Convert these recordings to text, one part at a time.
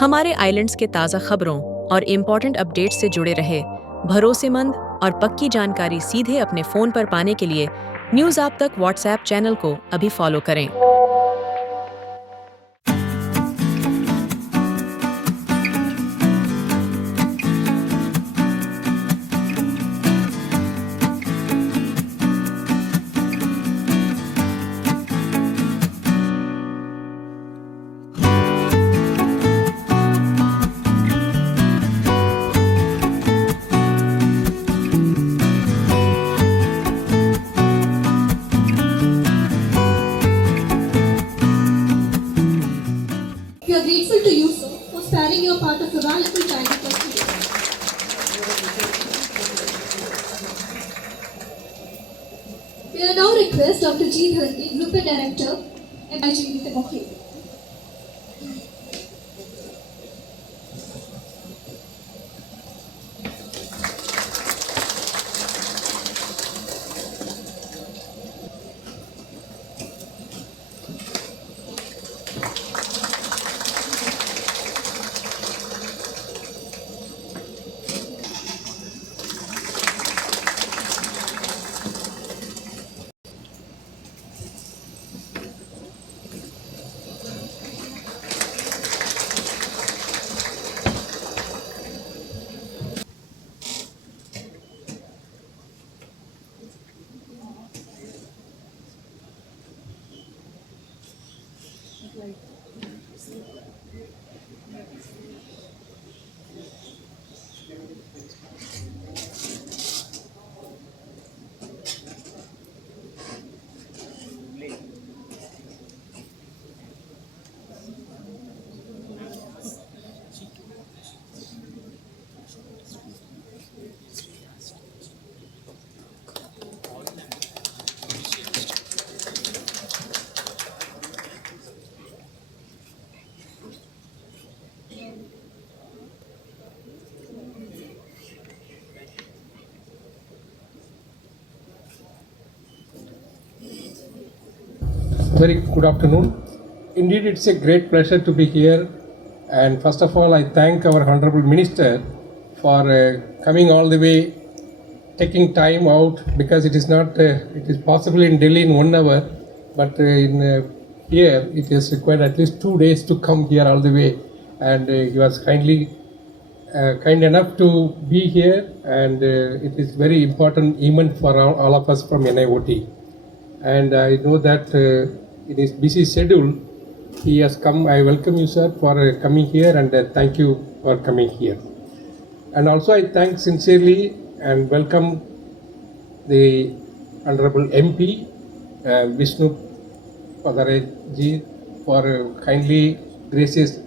हमारे आइलैंड्स के ताज़ा खबरों और इम्पोर्टेंट अपडेट्स से जुड़े रहे भरोसेमंद और पक्की जानकारी सीधे अपने फ़ोन पर पाने के लिए न्यूज़ आप तक व्हाट्सएप चैनल को अभी फॉलो करें। We are grateful to you, sir, for sparing your part of your valuable time with us today. We will now request Dr. G. Dharti, Group Director, MIG Democracy. Very good afternoon. Indeed, it's a great pleasure to be here. And first of all, I thank our Honorable Minister for coming all the way, taking time out, because it is not, it is possible in Delhi in 1 hour, but in here it is required at least 2 days to come here all the way. And he was kind enough to be here, and it is very important event for all of us from NIOT. And I know that in his busy schedule, he has come. I welcome you, sir, for coming here, and thank you for coming here. And also I thank sincerely and welcome the Honorable MP, Vishnu Pagareji, for kindly gracious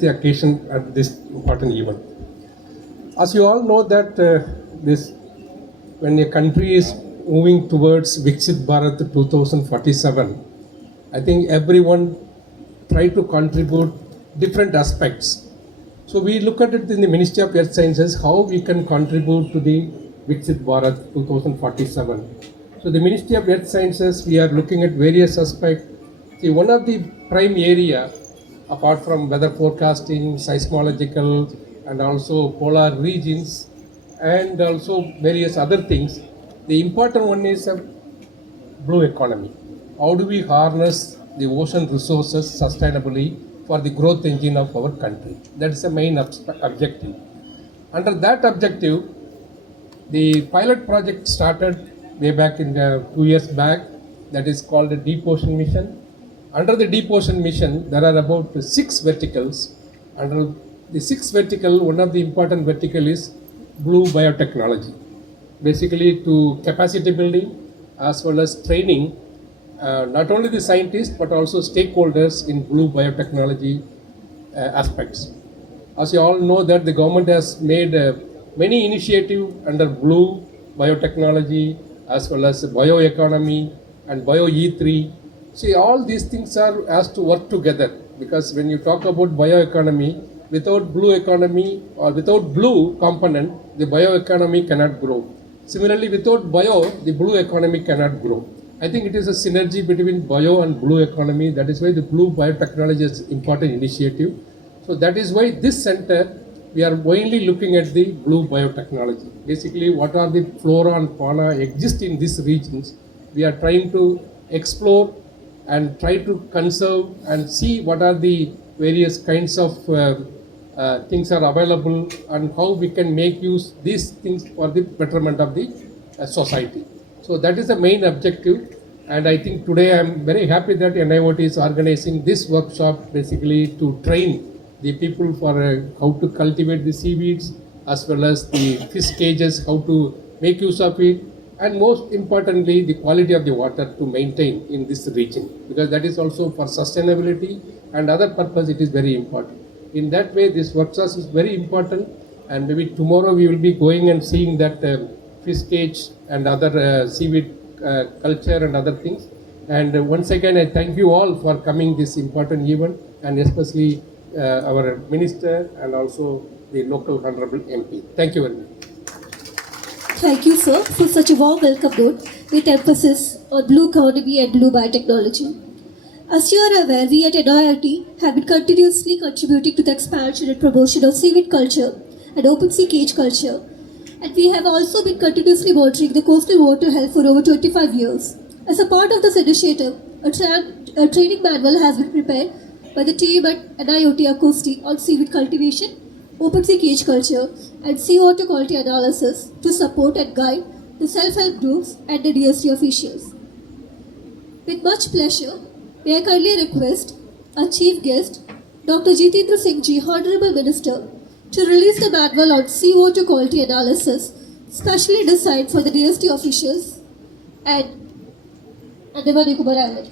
the occasion at this important event. As you all know that when a country is moving towards Viksit Bharat 2047, I think everyone try to contribute different aspects. So we look at it in the Ministry of Earth Sciences, how we can contribute to the Viksit Bharat 2047. So the Ministry of Earth Sciences, we are looking at various aspects. See, one of the prime area, apart from weather forecasting, seismological, and also polar regions, and also various other things, the important one is a blue economy. How do we harness the ocean resources sustainably for the growth engine of our country? That is the main objective. Under that objective, the pilot project started way back in 2 years back, that is called the Deep Ocean Mission. Under the Deep Ocean Mission, there are about 6 verticals. Under the 6th vertical, one of the important vertical is blue biotechnology, basically to capacity building as well as training not only the scientists but also stakeholders in blue biotechnology aspects. As you all know that the government has made many initiatives under blue biotechnology as well as bioeconomy and bio E3. See, all these things are has to work together, because when you talk about bioeconomy, without blue economy or without blue component, the bioeconomy cannot grow. Similarly, without bio, the blue economy cannot grow. I think it is a synergy between bio and blue economy. That is why the blue biotechnology is important initiative. So that is why this center, we are only looking at the blue biotechnology. Basically, what are the flora and fauna exist in these regions. We are trying to explore and try to conserve and see what are the various kinds of things are available and how we can make use these things for the betterment of the society. So that is the main objective, and I think today I am very happy that NIOT is organizing this workshop basically to train the people for how to cultivate the seaweeds as well as the fish cages, how to make use of it, and most importantly the quality of the water to maintain in this region, because that is also for sustainability and other purpose it is very important. In that way this workshop is very important, and maybe tomorrow we will be going and seeing that fish cage and other seaweed culture and other things. And once again I thank you all for coming this important event, and especially our minister and also the local honorable MP. Thank you very much. Thank you, sir, for such a warm welcome note with emphasis on blue economy and blue biotechnology. As you are aware, we at NIIT have been continuously contributing to the expansion and promotion of seaweed culture and open sea cage culture, and we have also been continuously monitoring the coastal water health for over 25 years. As a part of this initiative, a training manual has been prepared by the team at NIOT Acoustic on seaweed cultivation, open sea cage culture, and seawater quality analysis to support and guide the self-help groups and the DST officials. With much pleasure, may I kindly request our chief guest, Dr. Jitendra Singh Ji, Honorable Minister, to release the manual on seawater quality analysis, specially designed for the DST officials and Andaman Nicobar Islands.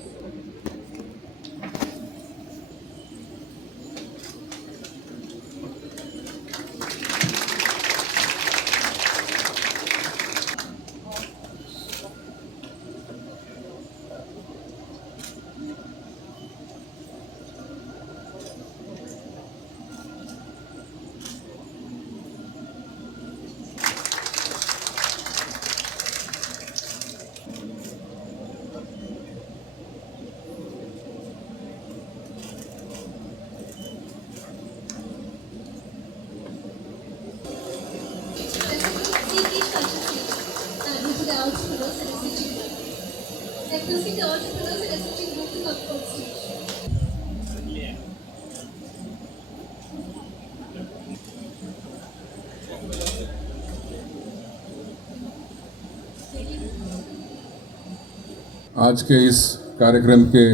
आज के इस कार्यक्रम के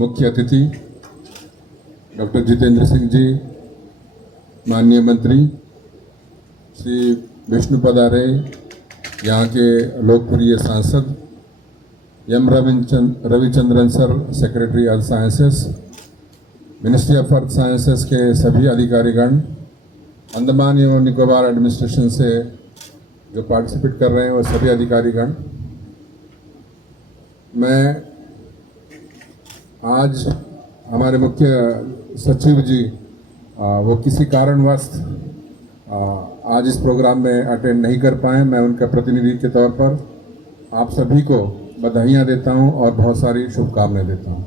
मुख्य अतिथि doctor Jitendra Singh जी, माननीय मंत्री श्री विष्णुपद आर्य, यहाँ के लोकप्रिय सांसद M Ravichandran sir, secretary earth sciences, ministry of earth sciences के सभी अधिकारीगण, अंडमान एवं निकोबार एडमिनिस्ट्रेशन से जो पार्टिसिपेट कर रहे हैं वो सभी अधिकारीगण, मैं आज हमारे मुख्य सचिव जी वो किसी कारणवश आज इस प्रोग्राम में अटेंड नहीं कर पाए। मैं उनका प्रतिनिधि के तौर पर आप सभी को बधाइयाँ देता हूं और बहुत सारी शुभकामनाएं देता हूं।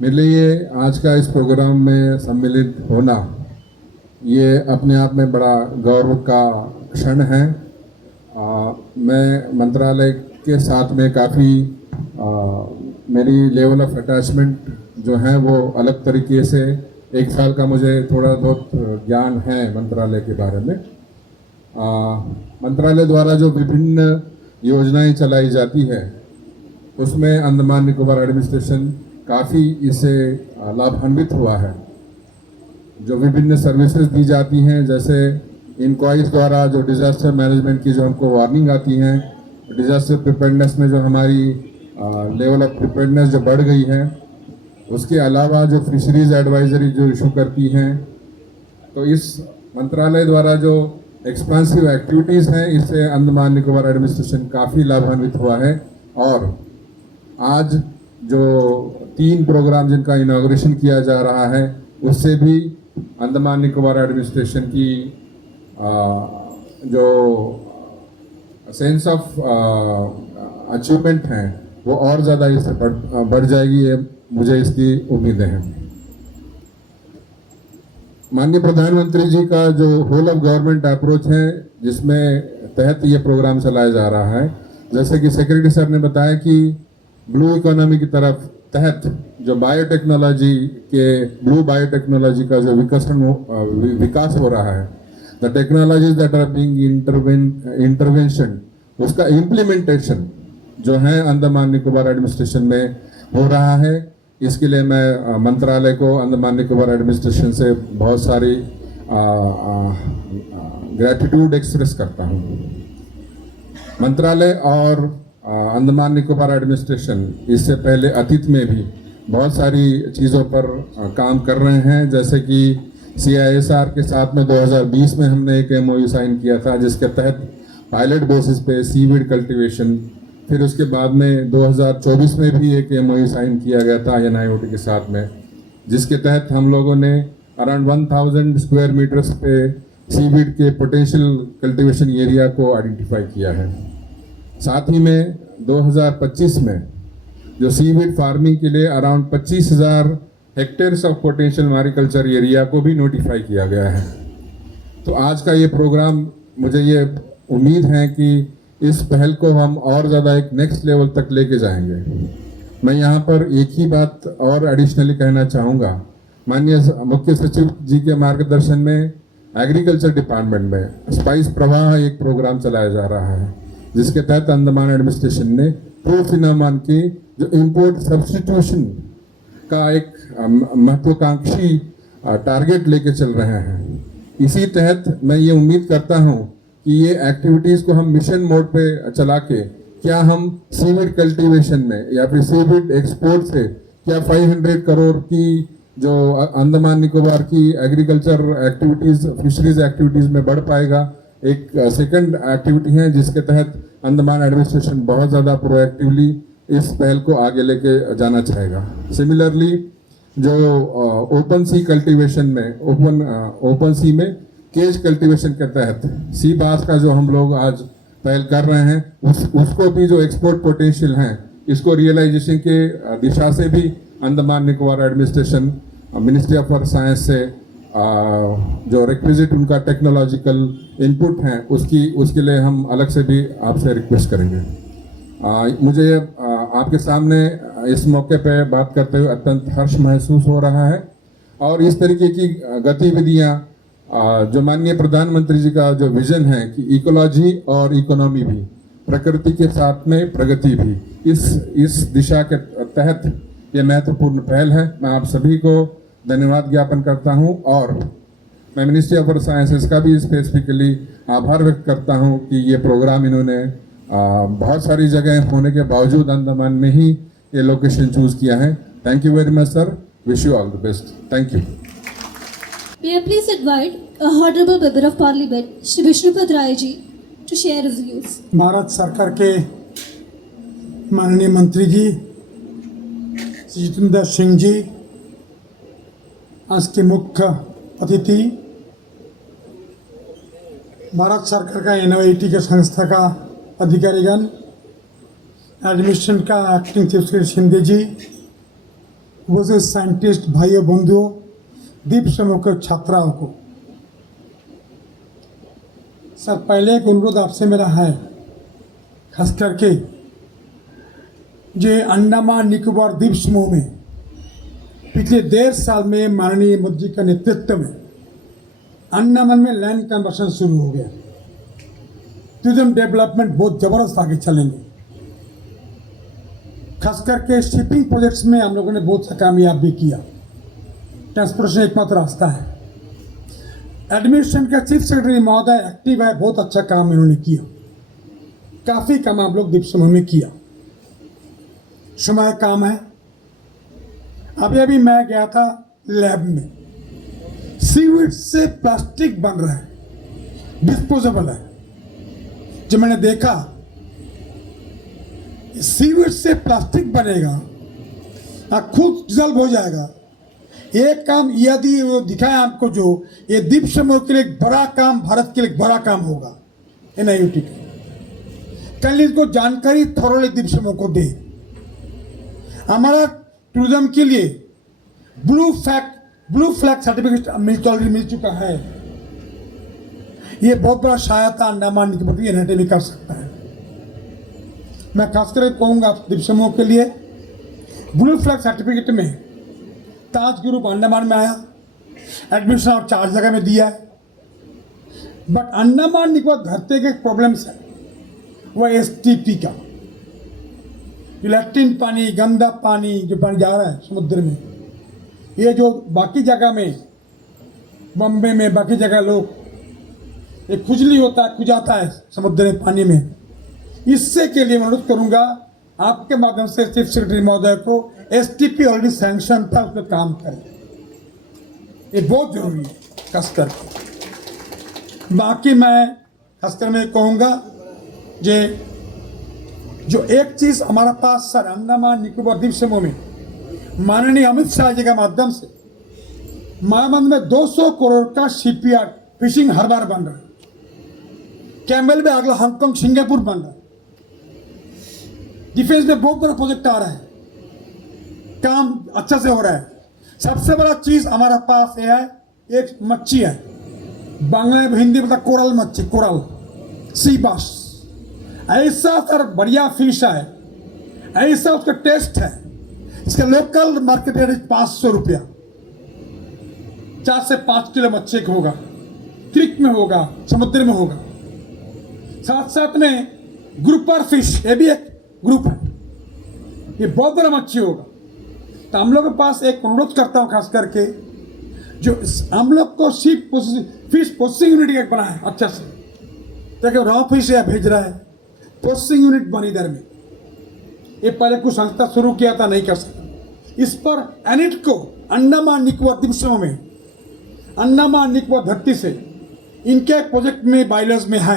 मेरे लिए आज का इस प्रोग्राम में सम्मिलित होना ये अपने आप में बड़ा गौरव का क्षण है। मैं मंत्रालय के साथ में काफ़ी मेरी लेवल ऑफ अटैचमेंट जो है वो अलग तरीके से, एक साल का मुझे थोड़ा बहुत ज्ञान है मंत्रालय के बारे में। मंत्रालय द्वारा जो विभिन्न योजनाएं चलाई जाती है उसमें अंडमान निकोबार एडमिनिस्ट्रेशन काफ़ी इससे लाभान्वित हुआ है। जो विभिन्न सर्विसेज दी जाती हैं, जैसे इंक्वाइज द्वारा जो डिज़ास्टर मैनेजमेंट की जो हमको वार्निंग आती हैं, डिज़ास्टर प्रिपेयर्डनेस में जो हमारी लेवल ऑफ प्रिपेयर्डनेस जो बढ़ गई है, उसके अलावा जो फिशरीज एडवाइजरी जो इशू करती हैं, तो इस मंत्रालय द्वारा जो एक्सपेंसिव एक्टिविटीज़ हैं इससे अंडमान निकोबार एडमिनिस्ट्रेशन काफ़ी लाभान्वित हुआ है। और आज जो 3 प्रोग्राम जिनका इनॉग्रेशन किया जा रहा है उससे भी अंडमान निकोबार एडमिनिस्ट्रेशन की जो सेंस ऑफ अचीवमेंट हैं वो और ज़्यादा इससे बढ़ जाएगी, ये मुझे इसकी उम्मीदें हैं। माननीय प्रधानमंत्री जी का जो होल ऑफ गवर्नमेंट अप्रोच है जिसमें तहत ये प्रोग्राम चलाया जा रहा है, जैसे कि सेक्रेटरी सर ने बताया कि ब्लू इकोनॉमी की तरफ तहत जो बायोटेक्नोलॉजी के ब्लू बायोटेक्नोलॉजी का जो विकास हो रहा है, the technologies that are being intervention, उसका इम्प्लीमेंटेशन जो है अंडमान निकोबार एडमिनिस्ट्रेशन में हो रहा है। इसके लिए मैं मंत्रालय को, अंडमान निकोबार एडमिनिस्ट्रेशन से बहुत सारी ग्रैटिट्यूड एक्सप्रेस करता हूँ। मंत्रालय और अंडमान निकोबार एडमिनिस्ट्रेशन इससे पहले अतीत में भी बहुत सारी चीज़ों पर काम कर रहे हैं, जैसे कि CISR के साथ में 2020 में हमने एक MOU साइन किया था जिसके तहत पायलट बेसिस पे सीवीड कल्टीवेशन, फिर उसके बाद में 2024 में भी एक MOU साइन किया गया था NIOT के साथ में, जिसके तहत हम लोगों ने अराउंड 1000 स्क्वायर मीटर्स पे सीवीड के पोटेंशियल कल्टीवेशन एरिया को आइडेंटिफाई किया है। साथ ही में 2025 में जो सीवीड फार्मिंग के लिए around 25,000 hectares of potential mariculture area को भी नोटिफाई किया गया है। तो आज का ये प्रोग्राम, मुझे ये उम्मीद है कि इस पहल को हम और ज़्यादा एक नेक्स्ट लेवल तक लेके जाएंगे। मैं यहाँ पर एक ही बात और एडिशनली कहना चाहूँगा। माननीय मुख्य सचिव जी के मार्गदर्शन में एग्रीकल्चर डिपार्टमेंट में स्पाइस प्रवाह एक प्रोग्राम चलाया जा रहा है, जिसके तहत अंडमान एडमिनिस्ट्रेशन ने प्रोफिनामान की जो इम्पोर्ट सब्स्टिट्यूशन का एक महत्वाकांक्षी टारगेट लेके चल रहे हैं। इसी तहत मैं ये उम्मीद करता हूँ कि ये एक्टिविटीज़ को हम मिशन मोड पे चला के क्या हम सीवीड कल्टीवेशन में या फिर सीवीड एक्सपोर्ट से क्या 500 करोड़ की जो अंडमान निकोबार की एग्रीकल्चर एक्टिविटीज़, फिशरीज एक्टिविटीज़ में बढ़ पाएगा। एक सेकंड एक्टिविटी है जिसके तहत अंडमान एडमिनिस्ट्रेशन बहुत ज़्यादा प्रोएक्टिवली इस पहल को आगे लेके जाना चाहेगा। सिमिलरली जो ओपन सी कल्टीवेशन में, ओपन सी में केज कल्टीवेशन के तहत सी बास का जो हम लोग आज पहल कर रहे हैं, उसको भी जो एक्सपोर्ट पोटेंशियल हैं, इसको रियलाइजेशन के दिशा से भी Andaman Nicobar administration ministry of science से जो रिक्विजिट उनका टेक्नोलॉजिकल इनपुट हैं उसके लिए हम अलग से भी आपसे रिक्वेस्ट करेंगे। मुझे आपके सामने इस मौके पे बात करते हुए अत्यंत हर्ष महसूस हो रहा है और इस तरीके की गतिविधियां जो माननीय प्रधानमंत्री जी का जो विजन है कि इकोलॉजी और इकोनॉमी भी, प्रकृति के साथ में प्रगति भी, इस दिशा के तहत ये महत्वपूर्ण पहल है। मैं आप सभी को धन्यवाद ज्ञापन करता हूं और मैं मिनिस्ट्री ऑफ साइंसेस का भी स्पेसिफिकली आभार व्यक्त करता हूं कि ये प्रोग्राम इन्होंने बहुत सारी जगह होने के बावजूद अंडमान में ही ये लोकेशन चूज किया है। Thank you very much sir, wish you all the best. Thank you. May I please invite a Honorable Member of Parliament, Shri Vishnupad Rai ji, to share his views. Bharat सरकार के माननीय मंत्री जी श्री जितेंद्र सिंह जी, आज के मुख्य अतिथि, भारत सरकार का NIOT के संस्था का अधिकारीगण, एडमिनिस्ट्रेशन का एक्टिंग चीफ सेक्रेटरी शिंदे जी, वो से साइंटिस्ट भाइयों बंधुओं, दीप समूह के छात्राओं को, सर पहले एक अनुरोध आपसे मेरा है, खास करके जो अंडमान निकोबार द्वीप समूह में पिछले 1.5 साल में माननीय मोदी जी का नेतृत्व में अंडमान में लैंड कन्वर्शन शुरू हो गया। टूरिज्म डेवलपमेंट बहुत ज़बरदस्त आगे चलेंगे। खास करके शिपिंग प्रोजेक्ट्स में हम लोगों ने बहुत सा कामयाब भी किया। ट्रांसपोर्टेशन एकमात्र रास्ता है। एडमिनिस्ट्रेशन का चीफ सेक्रेटरी महोदय एक्टिव है, बहुत अच्छा काम इन्होंने किया। काफ़ी काम आप लोग द्वीप समूह में किया। समय काम है। अभी मैं गया था लैब में, सीवीड से प्लास्टिक बन रहा है, डिस्पोजेबल है। जब मैंने देखा सीवीड से प्लास्टिक बनेगा और खुद डिजल्व हो जाएगा, एक काम यदि वो दिखाया आपको, जो ये द्वीप समूह के लिए एक बड़ा काम, भारत के लिए एक बड़ा काम होगा NIOT का। कल इसको जानकारी थोरोली दिवसों को दे। हमारा टूरिज्म के लिए ब्लू फ्लैग सर्टिफिकेट ऑलरेडी मिल चुका है। ये बहुत बड़ा सहायता अंडमान निकोबार यूनाइटेड भी कर सकता है। मैं खासकर कहूँगा दिवसों के लिए ब्लू फ्लैग सर्टिफिकेट में ताज ग्रुप अंडमान में आया, एडमिशन और 4 जगह में दिया है। बट अंडमान निकोबार धरती के प्रॉब्लम्स है वो STP का, लैट्रिन पानी, गंदा पानी जो पानी जा रहा है समुद्र में, ये जो बाकी जगह में बम्बे में बाकी जगह लोग ये खुजली होता है, खुजाता है समुद्र में पानी में, इससे के लिए मैं अनुरोध करूंगा आपके माध्यम से चीफ सेक्रेटरी महोदय को STP ऑलरेडी सैंक्शन था, उस पर काम करें, ये बहुत जरूरी है खासकर। बाकी मैं खासकर में कहूँगा जो एक चीज हमारा पास सर अंडमान निकोबार द्वीप समूह में माननीय अमित शाह जी के माध्यम से मायाबंद में 200 करोड़ का शिपयार्ड फिशिंग हार्बर बन रहा है। कैमल में अगला हांगकांग सिंगापुर बन रहा है। डिफेंस में बहुत बड़ा प्रोजेक्ट आ रहा है, काम अच्छा से हो रहा है। सबसे बड़ा चीज हमारा पास ये है, एक मच्छी है, बांग्ला में हिंदी में कोरल मच्छी, कोरल सी बास, ऐसा सर बढ़िया फिश है, ऐसा उसका टेस्ट है। इसका लोकल मार्केट रेट 500 रुपया, 4 से 5 किलो मच्छी होगा, क्रिक में होगा, समुद्र में होगा। साथ साथ में ग्रुपर फिश, ये भी एक ग्रुप है, ये बहुत बड़ा मच्छी होगा। तो हम लोग के पास एक अनुरोध करता हूँ खास करके, जो हम लोग को फिश प्रोसेसिंग यूनिट एक बना है अच्छा से, ताकि रॉ फिश या भेज रहा है, प्रोसेसिंग यूनिट बनी इधर में। ये पहले कुछ संस्था शुरू किया था, नहीं कर सका। इस पर एनिट को अंडमान निकोबार द्वीप समूह में, अंडमान निकोबार धरती से इनके प्रोजेक्ट में बाइलर्स में है,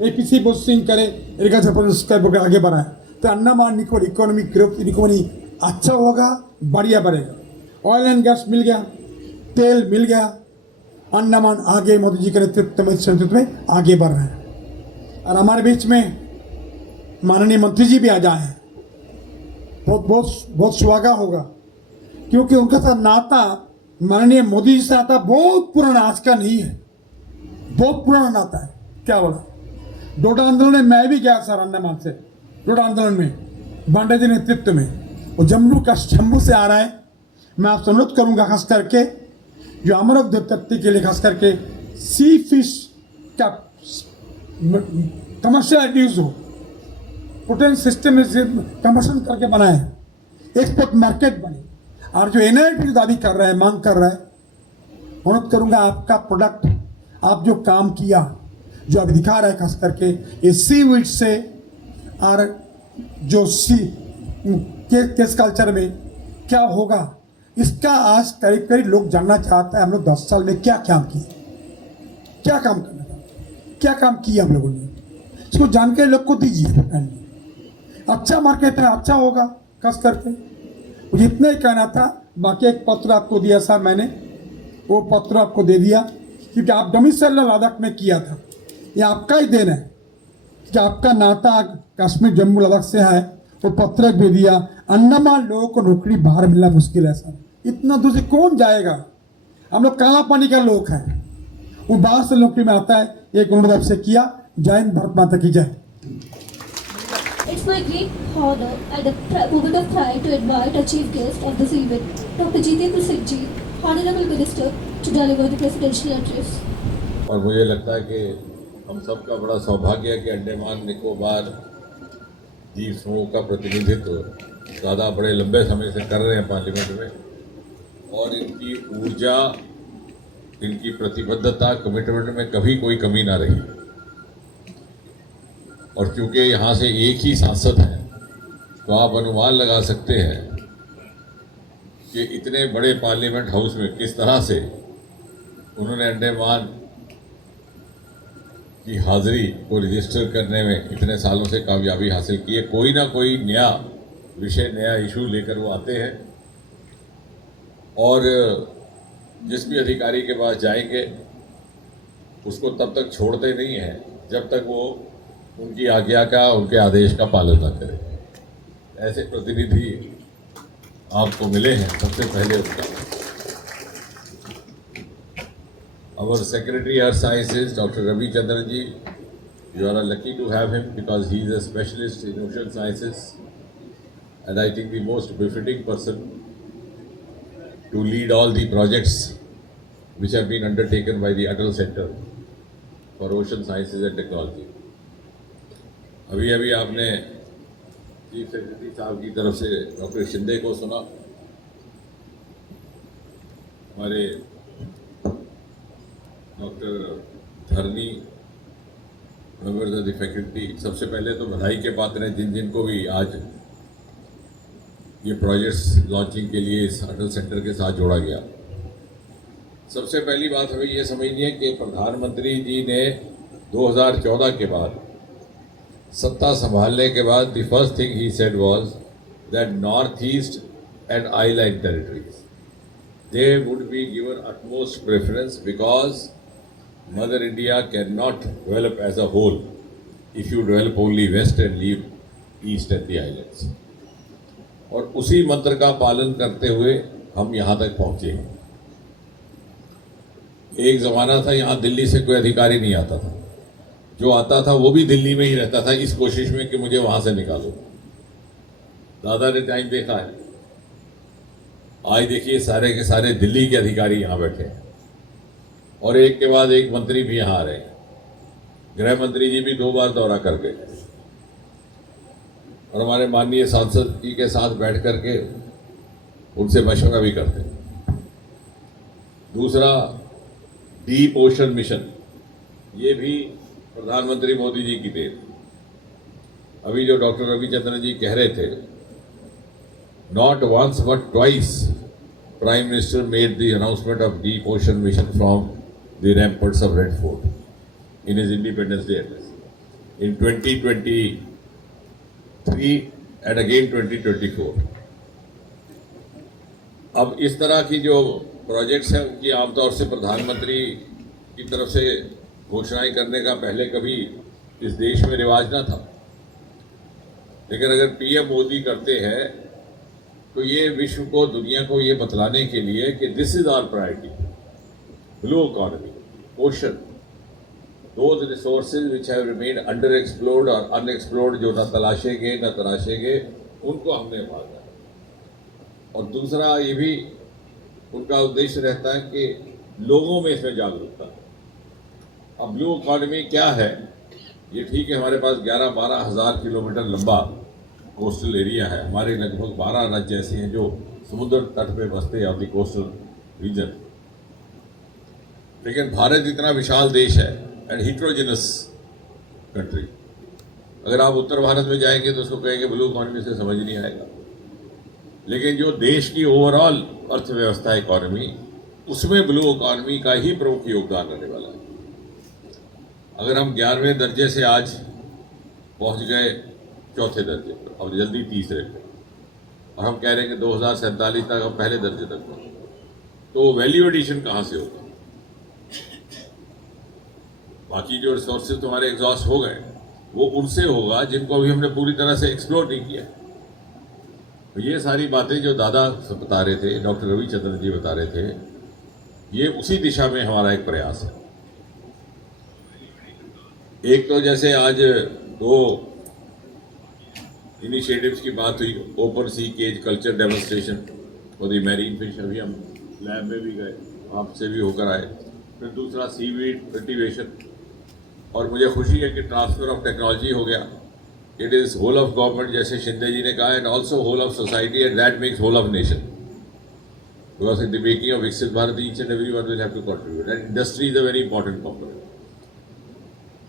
APC प्रोसेसिंग करे, एग्रीकल्चर आगे बढ़ाए, तो Andaman Nicobar economic growth economy अच्छा होगा, बढ़िया बढ़ेगा। ऑयल एंड गैस मिल गया, तेल मिल गया, अंडमान आगे मोदी जी के नेतृत्व में आगे बढ़ रहे हैं। और हमारे बीच में माननीय मंत्री जी भी आ जाए, बहुत बहुत बहुत सुहागा होगा, क्योंकि उनका साथ नाता माननीय मोदी जी से आता बहुत पुराना, आज का नहीं है, बहुत पुराना नाता है। क्या बोला, डोडा आंदोलन में मैं भी गया सर अंडमान से, डोडा आंदोलन में बांडे जी नेतृत्व में, वो जम्मू से आ रहा है। मैं आपसे अनुरोध करूंगा खास करके जो अमरक धरती के लिए खास करके सी फिश का कमर्शियल यूज हो, पोटेंशियल सिस्टम में कमर्शियल करके बनाए, एक्सपोर्ट मार्केट बने। और जो NIT दावी कर रहा है, मांग कर रहा है, अनुरोध करूंगा आपका प्रोडक्ट, आप जो काम किया, जो अभी दिखा रहा है खास करके ये सीवीड से, और जो केस कल्चर में क्या होगा, इसका आज करीब करीब लोग जानना चाहता है। हम लोग 10 साल में क्या काम किए, क्या काम करना, क्या काम किया हम लोगों ने, इसको जानकारी लोग को दीजिए। अच्छा मार्केट है, अच्छा होगा खास करके। मुझे इतना ही कहना था। बाकी एक पत्र आपको दिया साहब, मैंने वो पत्र आपको दे दिया, क्योंकि आप डोमिसाइल लद्दाख में किया था, ये आपका ही देन है कि आपका नाता कश्मीर जम्मू लद्दाख से है। वो पत्र भी दिया, अंडमान लोगों को नौकरी बाहर मिलना मुश्किल है सर, इतना दूर से कौन जाएगा, हम लोग काला पानी का लोग हैं, वो बाहर से नौकरी में आता है। एक अनुरोध आपसे किया। जय हिंद, भारत माता की जय। It's my great honor and a moment of pride to invite our chief guest of this event, Dr. Jitendra Singh Ji, Honorable Minister, to deliver the presidential address. और मुझे लगता है कि हम सबका बड़ा सौभाग्य है कि अंडमान निकोबार द्वीप समूह का प्रतिनिधित्व दादा बड़े लंबे समय से कर रहे हैं पार्लियामेंट में, और इनकी ऊर्जा, इनकी प्रतिबद्धता, कमिटमेंट में कभी कोई कमी ना रही। और क्योंकि यहाँ से एक ही सांसद हैं, तो आप अनुमान लगा सकते हैं कि इतने बड़े पार्लियामेंट हाउस में किस तरह से उन्होंने अंडमान की हाजिरी को रजिस्टर करने में इतने सालों से कामयाबी हासिल की है। कोई ना कोई नया विषय, नया इशू लेकर वो आते हैं, और जिस भी अधिकारी के पास जाएंगे उसको तब तक छोड़ते नहीं हैं जब तक वो उनकी आज्ञा का, उनके आदेश का पालन न करें। ऐसे प्रतिनिधि आपको मिले हैं, सबसे पहले उनका our Secretary Earth Sciences, Dr. Ravi Chandran ji, you are lucky to have him because he is a specialist in ocean sciences and I think the most befitting person to lead all the projects which have been undertaken by the Atal Center for Ocean Sciences and Technology. अभी अभी आपने chief secretary साहब की तरफ से doctor Shinde को सुना, हमारे doctor Dharni members of the faculty, सबसे पहले तो बधाई के पात्र हैं जिन जिनको भी आज ये प्रोजेक्ट्स लॉन्चिंग के लिए इस अटल सेंटर के साथ जोड़ा गया। सबसे पहली बात हमें ये समझनी है कि प्रधानमंत्री जी ने 2014 के बाद सत्ता संभालने के बाद the first thing he said was that north east and island territories they would be given utmost preference because Mother India cannot develop as a whole if you develop only west and leave east and the islands. और उसी मंत्र का पालन करते हुए हम यहाँ तक पहुँचे हैं। एक ज़माना था यहाँ दिल्ली से कोई अधिकारी नहीं आता था, जो आता था वो भी दिल्ली में ही रहता था इस कोशिश में कि मुझे वहाँ से निकालो। दादा ने टाइम देखा है, आज देखिए सारे के सारे दिल्ली के अधिकारी यहाँ बैठे हैं और एक के बाद एक मंत्री भी यहाँ आ रहे हैं। गृह मंत्री जी भी 2 बार दौरा कर गए और हमारे माननीय सांसद जी के साथ बैठ करके उनसे मशवरा भी करते हैं। दूसरा, डीप ओशन मिशन, ये भी प्रधानमंत्री मोदी जी की देन। अभी जो डॉक्टर रविचंद्रन जी कह रहे थे, not once but twice Prime Minister made the announcement of Deep Ocean Mission from the ramparts of Red Fort in his Independence Day address in 2023 and again 2024. अब इस तरह की जो प्रोजेक्ट्स हैं उनकी आमतौर से प्रधानमंत्री की तरफ से घोषणाएं करने का पहले कभी इस देश में रिवाज ना था, लेकिन अगर पीएम मोदी करते हैं तो ये विश्व को, दुनिया को ये बतलाने के लिए कि this is our priority, blue economy, ocean, those resources which have remained under explored और अनएक्सप्लोर्ड, जो न तलाशे गए न तराशे गए, उनको हमने मांगा। और दूसरा ये भी उनका उद्देश्य रहता है कि लोगों में इसमें जागरूकता। अब ब्लू इकोनॉमी क्या है? ये ठीक है, हमारे पास 11-12 हज़ार किलोमीटर लंबा कोस्टल एरिया है, हमारे लगभग 12 राज्य ऐसे हैं जो समुद्र तट पे बसते हैं, दी कोस्टल रीजन। लेकिन भारत इतना विशाल देश है एंड हिट्रोजिनस कंट्री, अगर आप उत्तर भारत में जाएंगे तो उसको कहेंगे ब्लू इकोनॉमी से समझ नहीं आएगा, लेकिन जो देश की ओवरऑल अर्थव्यवस्था इकोनॉमी, उसमें ब्लू इकोनॉमी का ही प्रमुख योगदान रहने वाला है। अगर हम 11वें दर्जे से आज पहुंच गए 4थे दर्जे पर, अब जल्दी 3रे पे, और हम कह रहे हैं कि 2047 तक हम पहले दर्जे तक पहुंचे, तो वैल्यू एडिशन कहाँ से होगा? बाकी जो रिसोर्सेज तुम्हारे एग्जॉस्ट हो गए वो उनसे होगा जिनको अभी हमने पूरी तरह से एक्सप्लोर नहीं किया। तो ये सारी बातें जो दादा बता रहे थे, डॉक्टर रविचंद्रन जी बता रहे थे, ये उसी दिशा में हमारा एक प्रयास है। एक तो जैसे आज 2 इनिशिएटिव्स की बात हुई, open sea cage culture demonstration for the marine fish, अभी हम लैब में भी गए, आपसे भी होकर आए। फिर दूसरा सीवीड कल्टीवेशन, और मुझे खुशी है कि ट्रांसफर ऑफ टेक्नोलॉजी हो गया। It is whole of government, जैसे शिंदे जी ने कहा, and also whole of society, and that makes whole of nation, because in the making of Viksit Bharat each and every one will have to contribute, and industry is a very important component.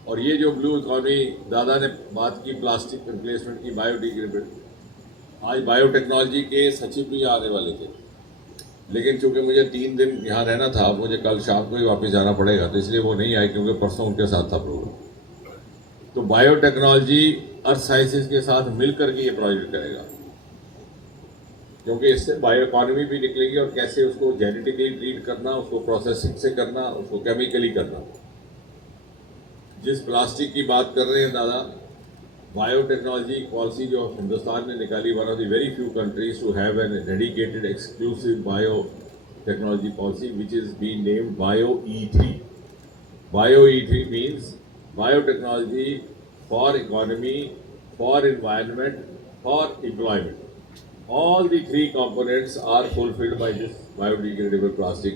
और ये जो blue economy दादा ने बात की, plastic replacement की, biodegradable, आज biotechnology के सचिव भी आने वाले थे, लेकिन चूंकि मुझे 3 दिन यहाँ रहना था, मुझे कल शाम को ही वापस जाना पड़ेगा, तो इसलिए वो नहीं आए, क्योंकि परसों उनके साथ था प्रोग्राम। तो बायोटेक्नोलॉजी अर्थ साइंसेज के साथ मिलकर के ये प्रोजेक्ट करेगा, क्योंकि इससे बायो इकोनॉमी भी निकलेगी, और कैसे उसको जेनेटिकली ट्रीट करना, उसको प्रोसेसिंग से करना, उसको केमिकली करना, जिस प्लास्टिक की बात कर रहे हैं दादा, बायोटेक्नोलॉजी पॉलिसी जो हिंदुस्तान ने निकाली, one of the very few countries to have an dedicated exclusive biotechnology policy which is being named bio E3. Bio E3 means biotechnology for economy, for environment, for employment. All the three components are fulfilled by this biodegradable plastic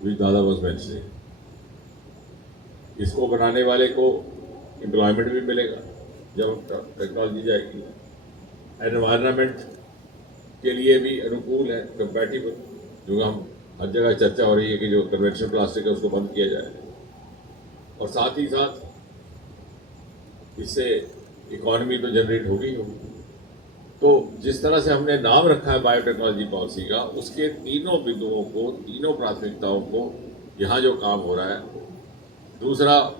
which Dada was mentioning. इसको बनाने वाले को employment भी मिलेगा जब technology जाएगी, environment के लिए भी अनुकूल है, कंपैटिबल, जो हम हर जगह चर्चा हो रही है कि जो कन्वेंशनल प्लास्टिक है उसको बंद किया जाए, और साथ ही साथ इससे इकोनॉमी तो जनरेट होगी। तो जिस तरह से हमने नाम रखा है बायोटेक्नोलॉजी पॉलिसी का, उसके तीनों बिंदुओं को, तीनों प्राथमिकताओं को यहाँ जो काम हो रहा है। दूसरा,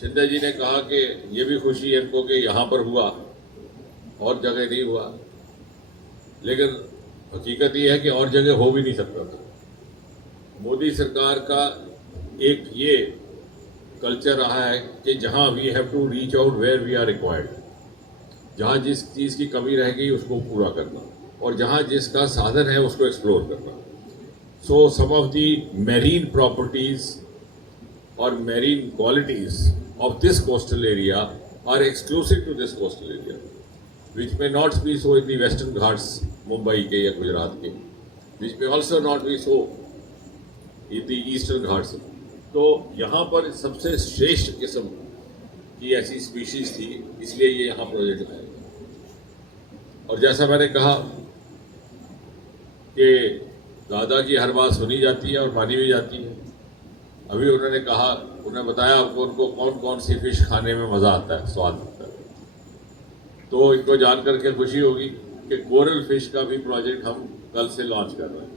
शिंदे जी ने कहा कि ये भी खुशी है इनको कि यहाँ पर हुआ और जगह नहीं हुआ, लेकिन हकीकत ये है कि और जगह हो भी नहीं सकता था। मोदी सरकार का एक ये कल्चर रहा है कि जहाँ we have to reach out where we are required, जहाँ जिस चीज़ की कमी रह गई उसको पूरा करना, और जहाँ जिसका साधन है उसको एक्सप्लोर करना। So some of the marine properties और marine qualities of this coastal area are exclusive to this coastal area, which may not be so in the Western Ghats Mumbai के या गुजरात के, which may also not be so in the Eastern Ghats. तो यहाँ पर सबसे श्रेष्ठ किस्म की ऐसी स्पीशीज थी, इसलिए ये यहाँ प्रोजेक्ट आया। और जैसा मैंने कहा कि दादा की हर बात सुनी जाती है और मानी भी जाती है। अभी उन्होंने कहा, उन्होंने बताया आपको उनको कौन कौन सी फिश खाने में मज़ा आता है, स्वाद आता है। तो इनको जान करके खुशी होगी कि कोरल फिश का भी प्रोजेक्ट हम कल से लॉन्च कर रहे हैं,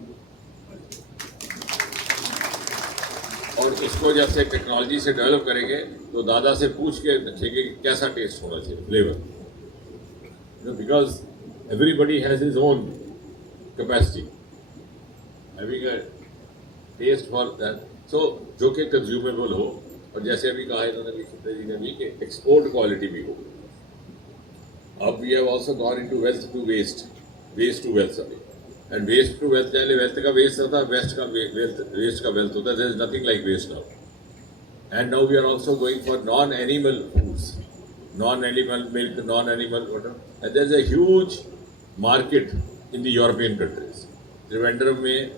और इसको जब से टेक्नोलॉजी से डेवलप करेंगे तो दादा से पूछ के देखेंगे कि कैसा टेस्ट होना चाहिए, flavour, because everybody has his own capacity having a test for that, so जो कि कंज्यूमेबल हो, और जैसे अभी कहा इन्होंने भी, शिंदे जी ने भी, कि एक्सपोर्ट क्वालिटी भी हो। अब we have also gone into wealth to waste, waste to wealth, sorry, and waste to wealth. पहले वेल्थ का वेस्ट होता, वेस्ट का वेस्ट का वेल्थ होता, there is nothing like waste now. And now we are also going for non animal foods, non animal milk, non animal water, and there is a huge market in the European countries. Trivandrum में,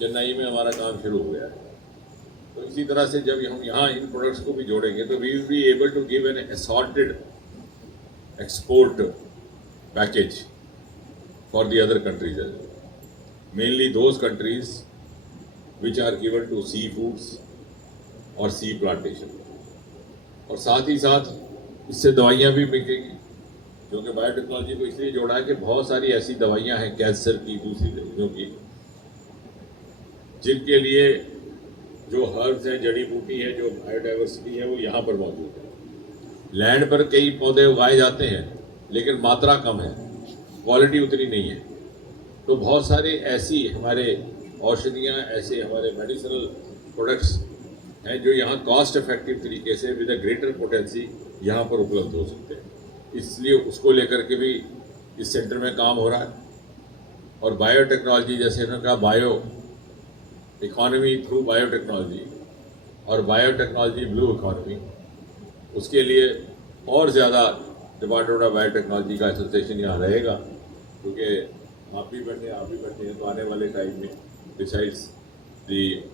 चेन्नई में हमारा काम शुरू हो गया है। तो इसी तरह से जब हम यहाँ इन प्रोडक्ट्स को भी जोड़ेंगे तो we will be able to give an assorted export package for the other countries, mainly those countries which are given to sea foods और सी प्लांटेशन। और साथ ही साथ इससे दवाइयाँ भी बिकेंगी, क्योंकि बायोटेक्नोलॉजी को इसलिए जोड़ा है कि बहुत सारी ऐसी दवाइयाँ हैं कैंसर की, दूसरी चीज़ों की, जिनके लिए जो हर्ब्स हैं, जड़ी बूटी है, जो बायोडाइवर्सिटी है, वो यहाँ पर मौजूद है। लैंड पर कई पौधे उगाए जाते हैं लेकिन मात्रा कम है, क्वालिटी उतनी नहीं है। तो बहुत सारे ऐसी हमारे औषधियाँ, ऐसे हमारे मेडिसिनल प्रोडक्ट्स हैं जो यहाँ कॉस्ट इफेक्टिव तरीके से विद अ ग्रेटर पोटेंसी यहाँ पर उपलब्ध हो सकते हैं। इसलिए उसको लेकर के भी इस सेंटर में काम हो रहा है। और बायोटेक्नोलॉजी, जैसे उन्होंने कहा, बायो इकोनॉमी थ्रू बायोटेक्नोलॉजी और बायोटेक्नोलॉजी ब्लू इकोनॉमी, उसके लिए और ज़्यादा डिपार्टमेंट ऑफ बायोटेक्नोलॉजी का एसोसिएशन यहाँ रहेगा, क्योंकि आप भी बैठे हैं, तो आने वाले टाइम में besides the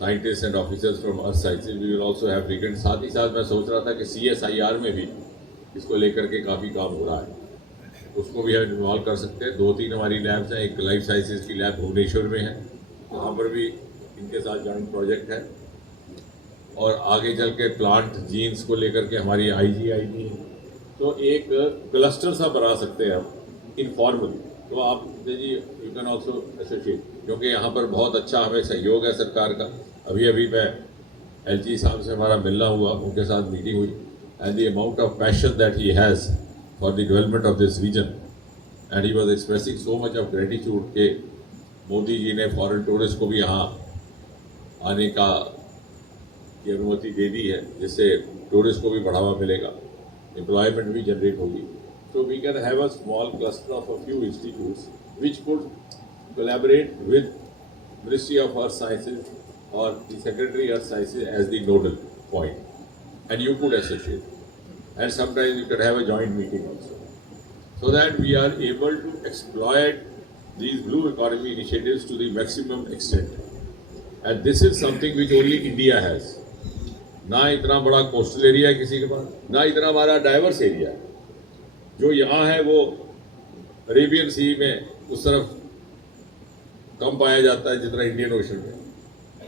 scientist and officers from earth sciences we will also have weekend. साथ ही साथ मैं सोच रहा था कि CSIR में भी इसको लेकर के काफ़ी काम हो रहा है, उसको भी हम इन्वॉल्व कर सकते हैं। 2-3 हमारी लैब्स हैं, एक लाइफ साइंसेज की लैब भुवनेश्वर में है, वहाँ पर भी इनके साथ जॉइंट प्रोजेक्ट है। और आगे चल के प्लांट जीन्स को लेकर के हमारी IGI है। तो एक क्लस्टर सा बना सकते हैं हम इनफॉर्मली। तो आप जी यू कैन ऑल्सो एसोसिएट, क्योंकि यहाँ पर बहुत अच्छा हमें सहयोग है सरकार का। अभी मैं LG साहब से हमारा मिलना हुआ, उनके साथ मीटिंग हुई, and the amount of passion that he has for the development of this region, and he was expressing so much of gratitude के मोदी जी ने फॉरेन टूरिस्ट को भी यहाँ आने का की अनुमति दे दी है, जिससे टूरिस्ट को भी बढ़ावा मिलेगा, एम्प्लॉयमेंट भी जनरेट होगी. So we can have a small cluster of a few institutes which could collaborate with Ministry of Earth Sciences or the Secretary Earth Sciences as the nodal point, and you could associate, and sometimes you could have a joint meeting also, so that we are able to exploit these blue economy initiatives to the maximum extent. And this is something which only India has. ना इतना बड़ा coastal area है किसी के पास, ना इतना बड़ा diverse area है. जो यहाँ है वो अरेबियन सी में उस तरफ कम पाया जाता है जितना इंडियन ओशन में,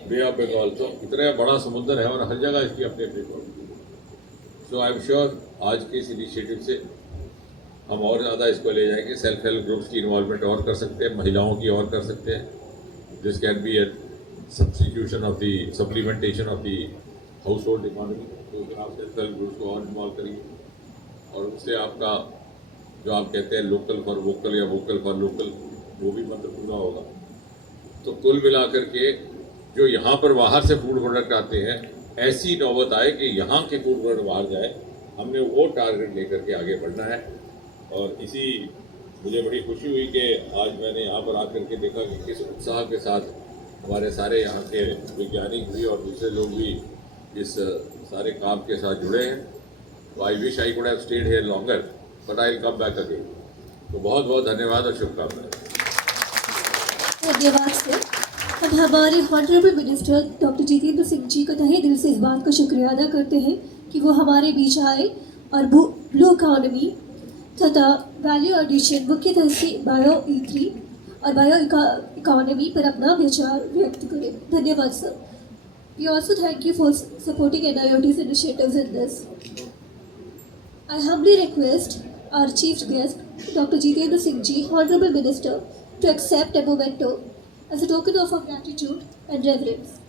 बे ऑफ बंगाल. तो इतना बड़ा समुद्र है और हर जगह इसकी अपनी अपनी problem. So I am sure आज के इस इनिशिएटिव से हम और ज़्यादा इसको ले जाएंगे. सेल्फ हेल्प ग्रुप्स की इन्वॉल्वमेंट और कर सकते हैं, महिलाओं की और कर सकते हैं. This can be A substitution of the supplementation of the house hold economy. तो फिर आप सेल्फ हेल्प ग्रुप्स को और इन्वॉल्व करिए, और उससे आपका जो आप कहते हैं लोकल फॉर वोकल या वोकल फॉर लोकल, वो भी मतलब पूरा होगा. तो कुल मिलाकर के जो यहाँ पर बाहर से फूड प्रोडक्ट आते हैं, ऐसी नौबत आए कि यहाँ के फूड प्रोडक्ट बाहर जाए. हमने वो टारगेट लेकर के आगे बढ़ना है. और इसी मुझे बड़ी खुशी हुई कि आज मैंने यहाँ पर आकर के देखा कि किस उत्साह के साथ हमारे सारे यहाँ के वैज्ञानिक भी और दूसरे लोग भी इस सारे काम के साथ जुड़े हैं. तो I wish I could have stayed here longer, but I will come back again. तो बहुत बहुत धन्यवाद और शुभकामनाएं. धन्यवाद सर. हम हमारे honourable minister doctor Jitendra Singh ji का तहे दिल से इस बात का शुक्रिया अदा करते हैं कि वो हमारे बीच आए और ब्लू इकोनॉमी तथा वैल्यू एडिशन मुख्यतः से बायो E3 और बायो इकोनॉमी पर अपना विचार व्यक्त करें. धन्यवाद sir. We also thank you for supporting NIOT's initiatives in this. I humbly request our chief guest, Dr. Jitendra Singh Ji, Honorable Minister, to accept a memento as a token of our gratitude and reverence.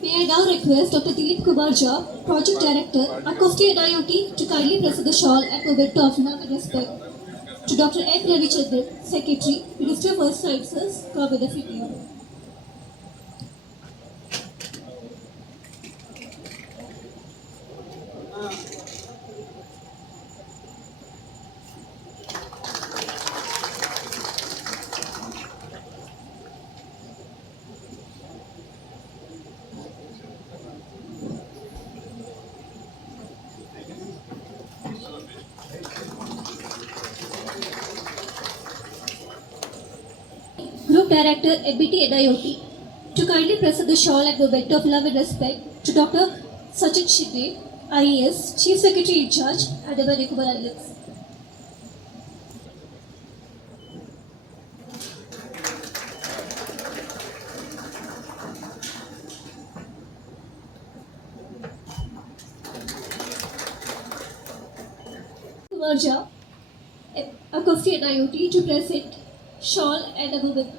May I now request Dr. Dilip Kumar Jha, Project Director, Akofti NIOT, to kindly present the shawl and memento of love and respect to Dr. M. Ravichandran, Secretary, Ministry of Earth Sciences, Government of India. Group Director, MBT NIOT, to kindly present the shawl and memento of love and respect to Dr. Sachin Shinde, IAS, Chief Secretary in Charge, Andaman and Nicobar Islands. Kumar Jha, Akofti NIOT, to present shawl and a memento.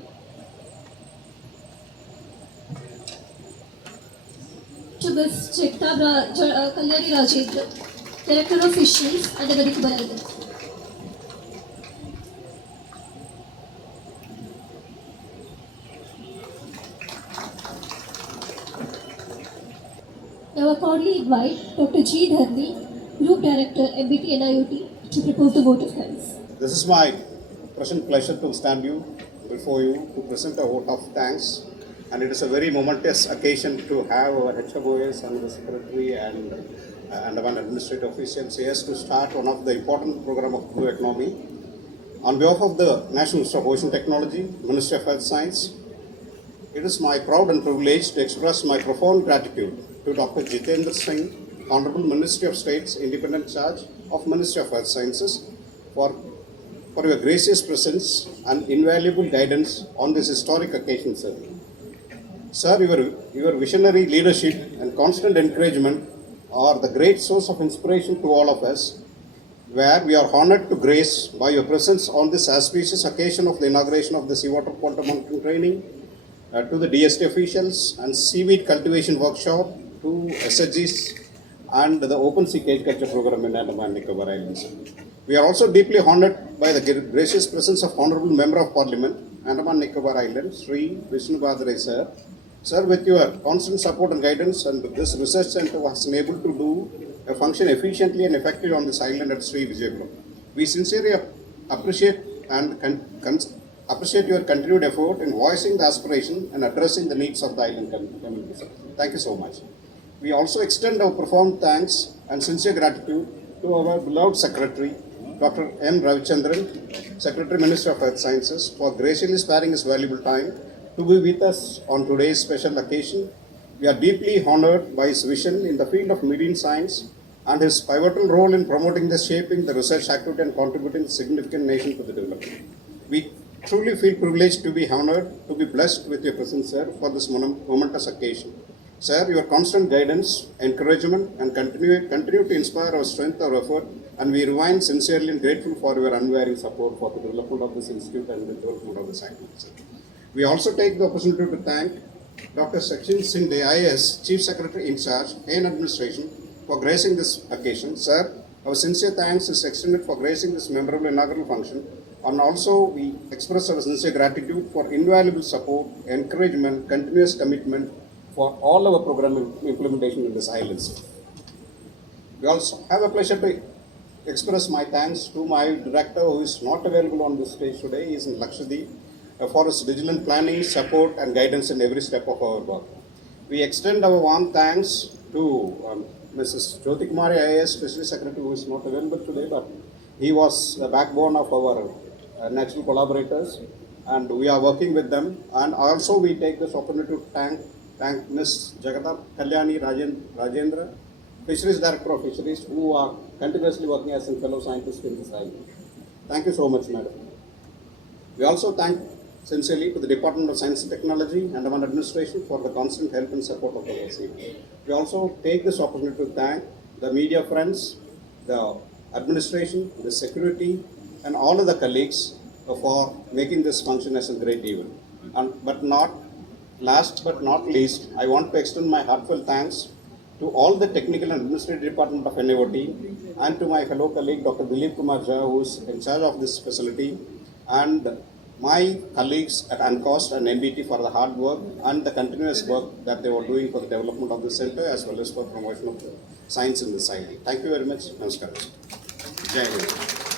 To Ms. Jekta Kalyani Rajendra, Director of Fisheries, Andaman and Nicobar Islands. Now accordingly invite Dr. G. Dharmi, Group Director, MBT NIOT, to propose the vote of thanks. This is my present pleasure to stand before you to present a vote of thanks, and it is a very momentous occasion to have our HMOS and the Secretary and Andaman administrative officials here to start one of the important program of blue economy. On behalf of the National Institute of Ocean Technology, Ministry of Earth Science, it is my proud and privilege to express my profound gratitude to Dr. Jitendra Singh, Honorable Ministry of State's Independent Charge of Ministry of Earth Sciences, for for your gracious presence and invaluable guidance on this historic occasion, sir. Sir, your visionary leadership and constant encouragement are the great source of inspiration to all of us, where we are honored to grace by your presence on this auspicious occasion of the inauguration of the Seawater Quantum Monitoring Training, to the DST officials and seaweed cultivation workshop, to SHGs and the Open Sea Cage Culture Program in Andaman and Nicobar Islands. We are also deeply honored by the gracious presence of Honorable Member of Parliament, Andaman and Nicobar Islands, Sri Vishnu Badre sir. Sir, with your constant support and guidance, and this research center was enabled to do a function efficiently and effectively on this island at Sri Vijayapuram. We sincerely appreciate your continued effort in voicing the aspiration and addressing the needs of the island community. Thank you so much. We also extend our profound thanks and sincere gratitude to our beloved Secretary, Dr. M. Ravichandran, Secretary Minister of Earth Sciences, for graciously sparing his valuable time to be with us on today's special occasion. We are deeply honored by his vision in the field of marine science and his pivotal role in promoting shaping the research activity and contributing significant nation to the development. We truly feel privileged to be honored, to be blessed with your presence, sir, for this momentous occasion. Sir, your constant guidance, encouragement, and continue to inspire our strength, our effort, and we remain sincerely and grateful for your unwavering support for the development of this institute and the development of this activity. We also take the opportunity to thank Dr. Sachin Singh, IAS, Chief Secretary in charge, AIN Administration, for gracing this occasion. Sir, our sincere thanks is extended for gracing this memorable inaugural function, and also we express our sincere gratitude for invaluable support, encouragement, continuous commitment for all our program implementation in this islands. We also have a pleasure to express my thanks to my director who is not available on this stage today. He is in Lakshadweep, for his vigilant planning, support and guidance in every step of our work. We extend our warm thanks to Mrs. Jyoti Kumari IAS, Special Secretary, who is not available today, but he was the backbone of our natural collaborators, and we are working with them. And also we take this opportunity to thank Ms. Jagata Kalyani Rajendra, Fisheries Director of Fisheries, who are continuously working as a fellow scientist in this island. Thank you so much, madam. We also thank sincerely to the Department of Science and Technology and Andaman Administration for the constant help and support of the ASA. We also take this opportunity to thank the media friends, the administration, the security, and all of the colleagues for making this function as a great event. Last but not least, I want to extend my heartfelt thanks to all the technical and administrative department of NAOT and to my fellow colleague Dr. Dilip Kumar Jha, who is in charge of this facility, and my colleagues at UNCOST and NBT for the hard work and the continuous work that they were doing for the development of the center as well as for promotion of the science in this island. Thank you very much. Namaskar. Jai Hind.